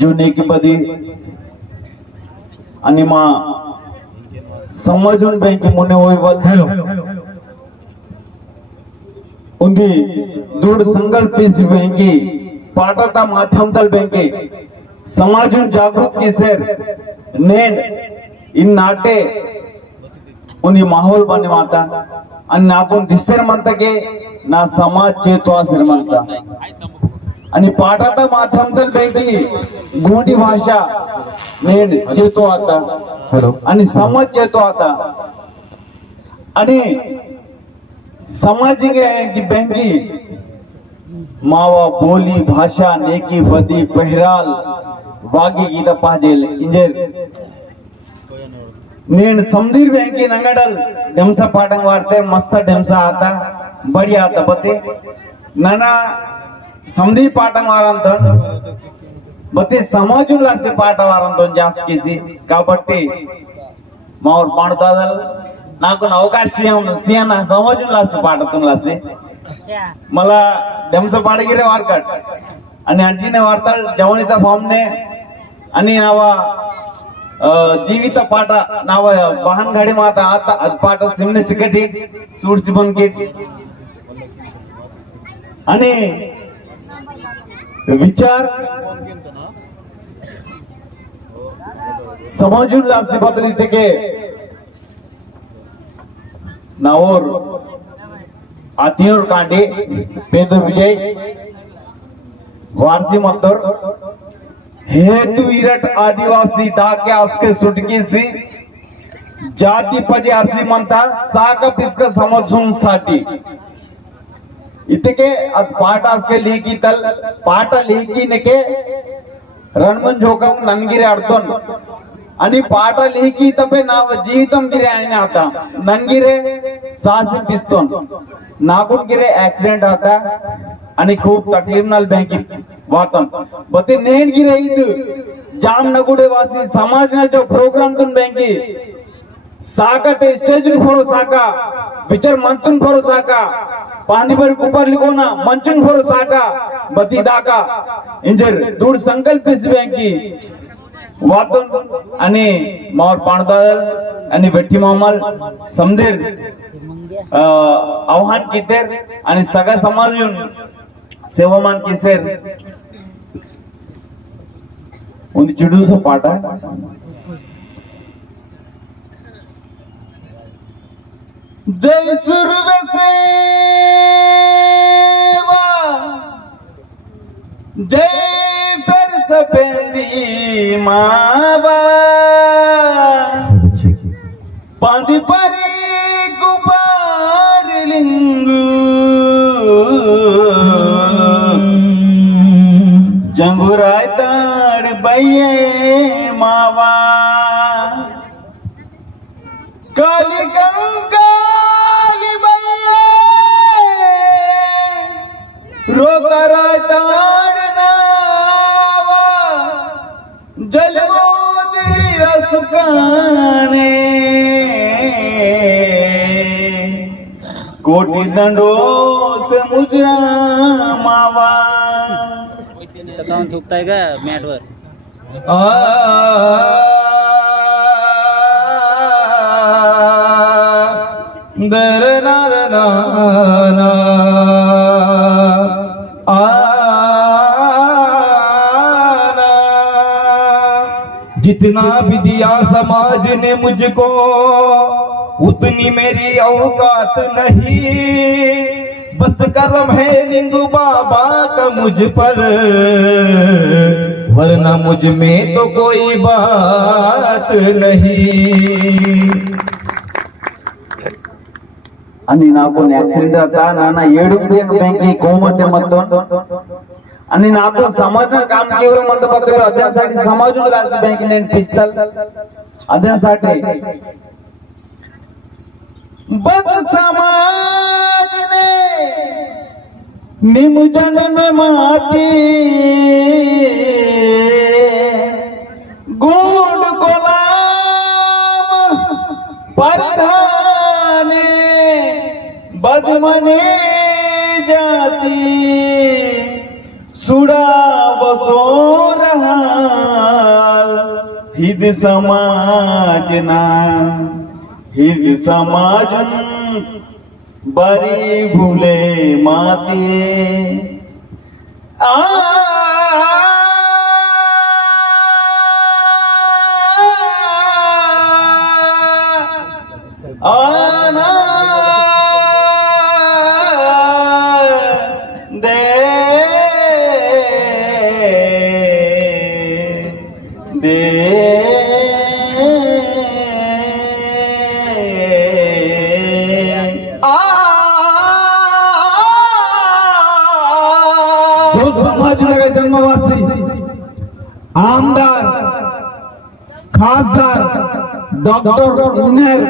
जो नेकीपदी आणि मा समजून बँके मुने होईवल हेलो उंगी दूर संकल्पित बँके पाटाता माध्यमतल बँके समाजून जागृत किसेर नेन इन नाटे उन्ही माहौल बने माता आणि नाकून दिसेर म्हणता के ना समाज चेतो असेर म्हणता आणि पाठाता माध्यमतल पैकी गोंडी भाषा नेन चेतो आता हॅलो आणि समज चेतो आता आणि समाजिक की बँकी मावा बोली भाषा नेकी बदी पहराल वागी गीता पाजेल इंजेर नेन समदीर बँकी नंगडल ढेमसा पाटंग वारते मस्त ढेमसा आता बढ़िया आता बते नाना समधी पाटंग वारंत बते समाजुला से पाट वारंत जास्त किसी काबट्टी मावर पाणदादल నాకు అవకాశం సియన समाजुला पाठतुला से मला ढेमस पाडगिरे वारकट आणि अंटीने वार्ताल जवणीचा फॉर्मने आणि नावा जीवित पाठ नाव वाहन गाडी माता आता पाठ सिमने सिकटी सूट बनकीट आणि विचार समाजुला से बदली के नावर आतियोर कांडे पेदर विजय वारसी मंदर हेतु इरट आदिवासी दाके उसके सुटकी सी जाती पजे आरसी मंता साक पिस्क समजून साठी इतके पाठ असके लीकी तल पाठ लीकी नके रणमन जोकम ननगिरे अर्थन आणि पाठ लिहिकी तपे नाव जीवितम गिरे आणि आता ननगिरे सासी पिस्तोन नागुन गिरे ऍक्सिडेंट आता आणि खूप तकलीफनाल बँकी वातन बते नेण गिरे इद जाम नगुडे वासी समाजना जो प्रोग्राम तुन बँकी साका ते स्टेज फोरो साका विचार मंचन फोरो साका पाणी भर कुपर लिकोना मंचन फोरो साका बती दाका इंजर दूर संकल्प बँकी वातन आणि मावर पाणदादल आणि बेठी मामल समदेर आव्हान कितेर आणि सगळा समाजून सेवामान किसेर उन चिडूस पाटा जय सुरवे सेवा जय सपेंदी मावा पांदी परी कुपार लिंगू जंगुराय ताड़ बये मावा काली कंकाली बये रोतराय ताड़ जलगोदी सुकाने कोटि दंडो से मुजरा मावा थुकता है का मैट वर दर नार ना जितना भी दिया समाज ने मुझको उतनी मेरी औकात नहीं बस करम है लिंगू बाबा का मुझ पर वरना मुझ में तो कोई बात नहीं आणि నాకు యాక్సిడెంట్ అవుతా నాన్న 7 బ్యాంకి కోమతే మొత్తం आणि नाको समाज काम केवळ मतपत्र अध्यासाठी समाजून लास बँक ने पिस्तल अध्यासाठी बद समाज ने निमुजन में माती गुण गुलाम परधाने बदमने जाती सुडाव सोरहाल हिद समाजना हिद समाजन बरी भूले माते आना दे दे जो समाजनगर जन्मवासी आमदार खासदार डॉक्टर इंजिनियर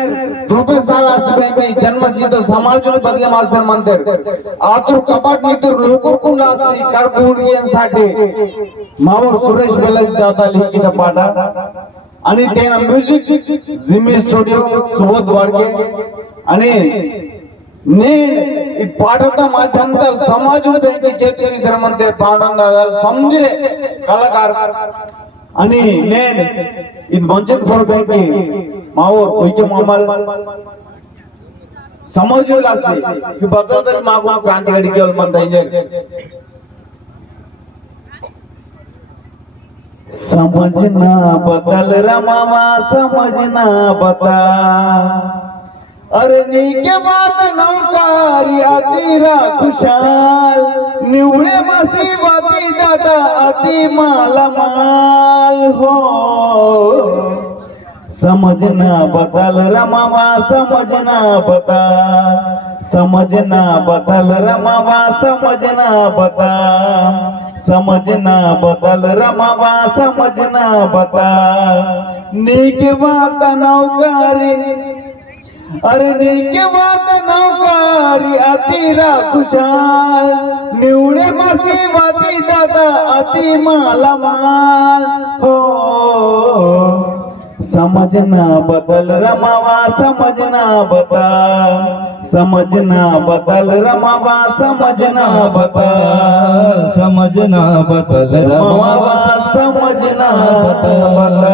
प्रोफेसर असल्याने जन्मसिद्ध समाजून बदले मास्तर म्हणतात आतुर कपाट नितर लोकरकुंड असली कडकुडीयांसाठी मावळ सुरेश बेलज दादा लिखित पाठ आणि तेन music Jimmy studio Subodh Wadke आणि ने पाठता माध्यमातून समाजून बँके चेतरी सर म्हणतात पांडुरंग दादा समजले कलाकार आणि नेन ಇದು ಮಂಚನ್ ಕೊಡಬೇಕು ಮಾವರ್ ಕೊಯ್ಕೆ ಮಾಮಲ್ समजूलासी की बदल मागून क्रांतिकारी केवळ म्हणता येईल समझना बदल रमावा समझना बता अरे नीके बात नौकारी आतीरा खुशाल निवळे मसीबती दादा अति मालामाल हो समझना बदल रमावा समझना बता समझना बदल रमावा समझना बता समझना बदल रमावा समझना बता नीके बात नौकारी अरे नीके बात नौकारी अतिरा खुशाल निवडे मसीबती दादा अति मालामाल हो समझना बदल रमावा समझना बता समझना बदल रमावा समझना बता समझना बदल रमावा समझना बता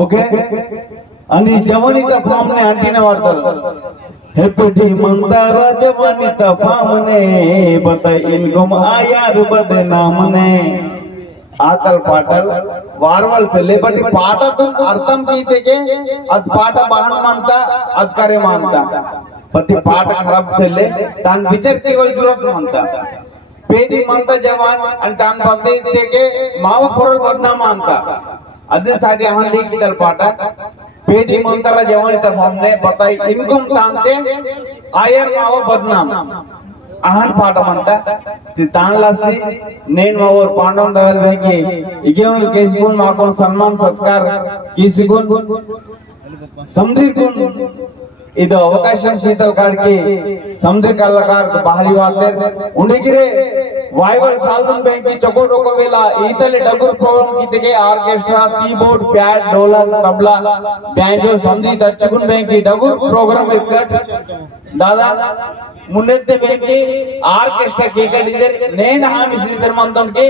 ओके आणि जवानीचा फामने आंटीने वाढतात हेपटी मंदार जवानीचा फामने बता इनकम आयार बदनामने आतल पाटल वारवल से बटी पाटातून अर्थम कीते अद पाट बाहन मानता अद करे मानता पति पाट खराब से तान विचार केवल जरूरत मानता पेडी मानता जवान आणि तान बंदी के माव फुरल बदनाम मानता अदेसाठी आम्हाला लिखितल पाटा पेडी मंतरा जवानीचा फॉर्मने बताई इनकम तानते आयर माव बदनाम आहान पाठ म्हणता ती तानलासी नेन मावर पांडुरंग दादा वेगी इगेवल केसगुण माकोन सन्मान सत्कार कीसिगुण समधिगुण ಇದು ಅವಕಾಶ ಶೀತಲ್ ಕಾಡ್ಕಿ ಸಮುದ್ರ ಕಲಾಕಾರ ಬಾಹರಿ ವಾತೆ ಉಂಡಿಗಿರೆ ವಾಯ್ವಲ್ ಸಾಲ್ದನ್ ಬ್ಯಾಂಕಿ ಚಕೋಟೋಕ ವೇಲ ಈತಲೆ ಡಗುರ್ ಪ್ರೋಗ್ರಾಮ್ ಕಿತೆಗೆ orchestra keyboard pad dholak tabla banjo ಸಂಗೀತ ಅಚ್ಚಗುನ್ ಬ್ಯಾಂಕಿ ಡಗುರ್ ಪ್ರೋಗ್ರಾಮ್ ಇಕ್ಕಟ್ दादा मुन्नेते ब्यांकी आर्केस्ट्रा केकडिदर नेन हामी श्रीधर मंदम के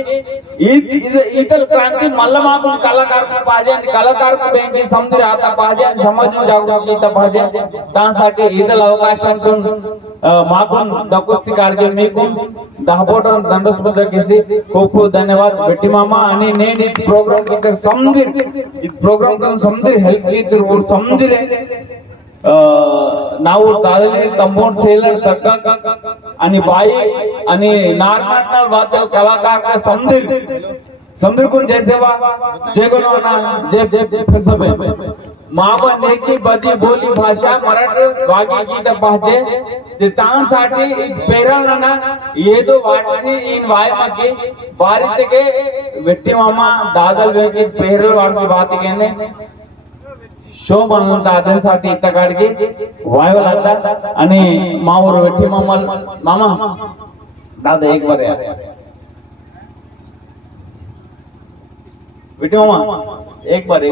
इतल क्रांति मल्ल मागून कलाकार को पाहिजे आणि कलाकार को ब्यांकी समजून आता पाहिजे आणि समजून जागरूक इथं पाहिजे त्यासाठी इतल अवकाशातून मागून दकुस्ती काढगे मी कोण दहापोटन दंडस्पद केसी खूप खूप धन्यवाद बेटी मामा आणि नेन इत प्रोग्राम के समझिर इत प्रोग्राम करून समझिर हेल्प कीतर और समझिरे ನಾವು ತಾದಲಿ ಕಂಪೌಂಡ್ ಸೇಲರ್ ತಕ್ಕ आणि बाई आणि नारनाटनाल वादल कलाकार के समझिर समझिर कोण जैसे वा जे कोणा जे सब मावा नेकी बदी बोली भाषा मराठी वागी गीत पाहिजे ते तांसाठी पेरळना ఏదో వాట్సి ఇన్ వాయమకి బారితకే వెట్టి మామ దాదల్ వేకి పేరల్ వాడి బాతికేనే शो म्हणून दादासाठी इथं काढगे वायवल आता आणि मावर वेठी मामल मामा दादा एक बार या वेठी मामा एक बार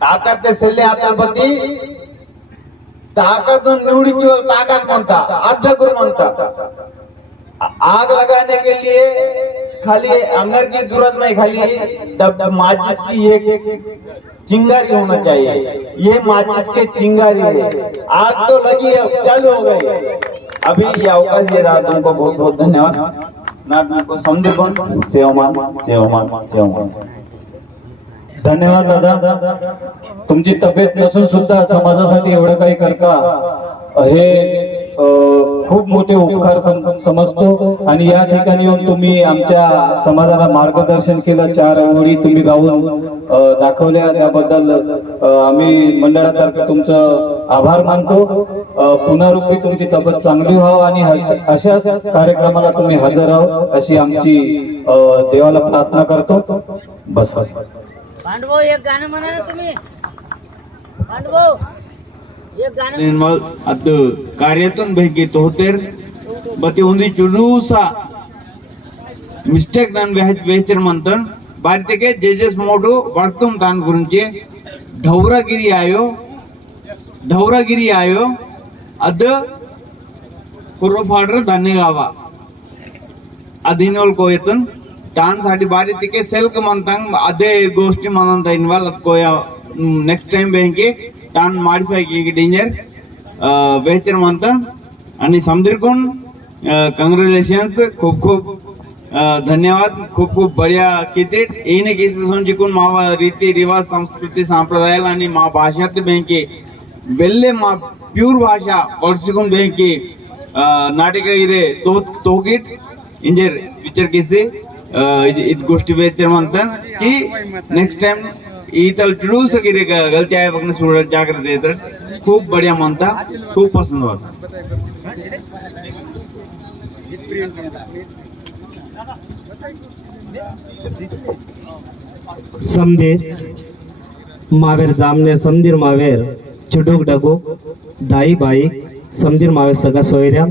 ताकत ते सेले आता बती ताकतून निवडी केवल ताकत म्हणता अध्यगुरु म्हणता आग लगाने के लिए खाली अंगर की जरूरत नहीं, खाली माचिस की एक चिंगारी होना चाहिए। ये माचिस के चिंगारी है, आग तो लगी है, चालू हो गई। अभी ये अवकाश दे रहा, तुमको बहुत बहुत धन्यवाद। ना तुमको समझे कौन सेवमान सेवमान सेवमान। धन्यवाद दादा, तुमची तब्येत नसून सुद्धा समाजासाठी एवढं काही करता हे खूप मोठे उपकार समजतो। आणि या ठिकाणी येऊन तुम्ही आमच्या समाजाला मार्गदर्शन केलं, 4 ओळी तुम्ही गाऊन दाखवल्या, त्याबद्दल आम्ही मंडळातर्फे तुमचं आभार मानतो। पुनरुक्ती तुमची तब्येत चांगली व्हावं आणि अशाच कार्यक्रमाला तुम्ही हजर राहावं अशी आमची देवाला प्रार्थना करतो। बस बस पांडव एक गाणं म्हणा ना तुम्ही। पांडव एक गाणं निर्मल अद कार्यातून बेगी तोहतेर बती उंदी चुडूसा मिस्टेक नन वेहतर मंतन भारतीय जेजेस मोडू वर्तुम दान गुरुंचे धौरागिरी आयो अद कुर्रफाडर धान्य गावा अधीनोल कोयतून दानसाठी भारतीय सेल्क म्हणतांग अदे गोष्टी म्हणता इन्वॉल्व कोया नेक्स्ट टाइम बेंके दान मॉडिफाई की डेंजर बेहतर म्हणतात आणि समझिरकोन कंग्रेचुलेशन्स, खूप खूप धन्यवाद, खूप खूप बढ़िया कितेट येणे केसेस जिकून मावा रीति रिवाज संस्कृती संप्रदायाला आणि मा भाषात बेंके बेल्ले मा प्यूर भाषा वर्षिकून बेंके नाटक इरे तोकीट इंजर विचार केसे इत गोष्टी बेहतर म्हणतात की नेक्स्ट टाइम इतल चुडूस गिरे गलती आहे बघणे सोडत जागृत येतात। खूप बढ़िया म्हणता, खूप पसंद होता। समधीर मावेर जामनेर समधीर मावेर चुडूक डगो दाई बाई समधीर मावेर सगळा सोयऱ्या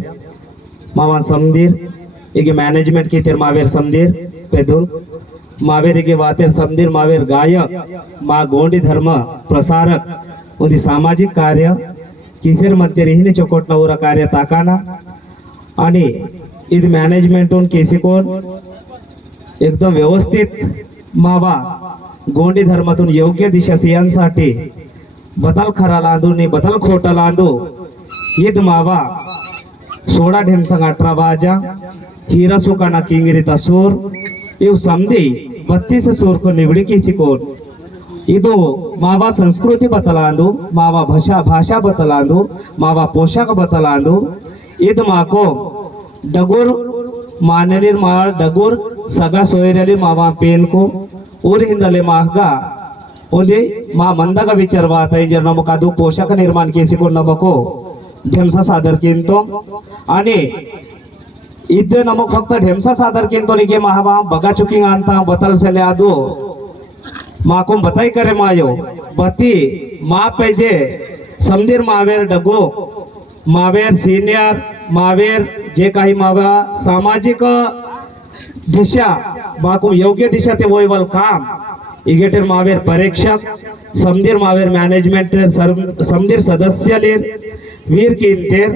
मामा समधीर इगे मॅनेजमेंट की तेर मावेर समधीर पेदुल मावेर के वातेर समधीर मावेर गायक मा गोंडी धर्म प्रसारक उदी सामाजिक कार्य किसेर मध्ये रिहिनी चोकोटना उरा कार्य ताकाना आणि इद मॅनेजमेंट उन केसी कोण एकदम व्यवस्थित मावा गोंडी धर्मातून योग्य दिशा सियांसाठी बदल खरा लांदू ने बदल खोटा लांदू ईद मावा 16 ढेमसंग 18 बाजा हीरा सुकाना किंगरीता सूर इव समधी 32 सूर को निवड़ी की सिकोन इदो मावा संस्कृति बतलांदू मावा भाषा बतलांदू मावा पोशाक बतलांदू ईद माको डगुर मानलीर माळ डगुर सगा सोयरली मावा पेन को ऊर हिंदले माहगा ओदे मा मंदगा विचारवा आता जर नमकादू पोशाक निर्माण केसी को नमको ढेमसा सादर केंतो आणि इथे नमक फक्त ढेमसा सादर केंतो निगे महाबा बगा चुकिंग आणता बतल चले आदो माको बताई करे मायो बती मा पाहिजे समधीर मावेर डगो मावेर सीनियर मावेर जे काही मावा सामाजिक दिशा माको योग्य दिशा ते वयवल काम इगेटर मावेर परीक्षक समधीर मावेर मॅनेजमेंट समधीर सदस्य लेर वीर किंतेर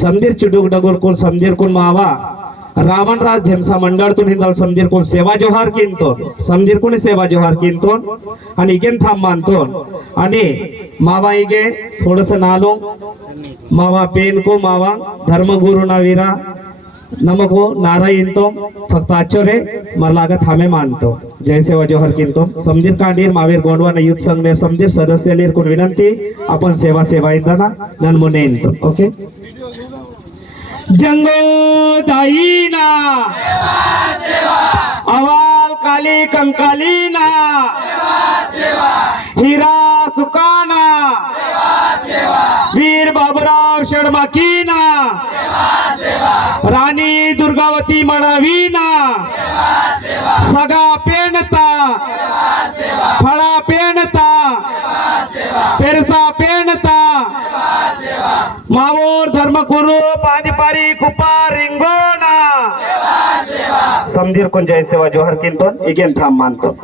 समधीर चुडुक डगोर कोण समधीर कोण मावा रावण राज ढेमसा मंडळ तुन हिंदल समधीर कोण सेवा जोहार किंतो समधीर कोण सेवा जोहार किंतो आणि इगेन थांब मानतो आणि मावा इगे थोडस नालो मावा पेन को मावा धर्मगुरु ना वीरा नमको नारायण तो फक्त आचोरे मरलागत हमें मानतो जय सेवा जोहर किंतो समधीर कांडीर मावेर गोंडवा युथ संघ ने समधीर सदस्य लेर कोण विनंती आपण सेवा इंदाना नन मुने इंतो ओके जंगो दाईना अवाल काली कंकालीना हीरा सुकाना वीर बाबुराव षडमाकीना राणी दुर्गावती मडावीना सगा पेणता फळा पेणता पेरसा पेणता मावोर धर्मगुरु पादिपारी कुपा रिंगोना समधीर कोण जय सेवा जोहर किंतोन इगेन थांब मानतो।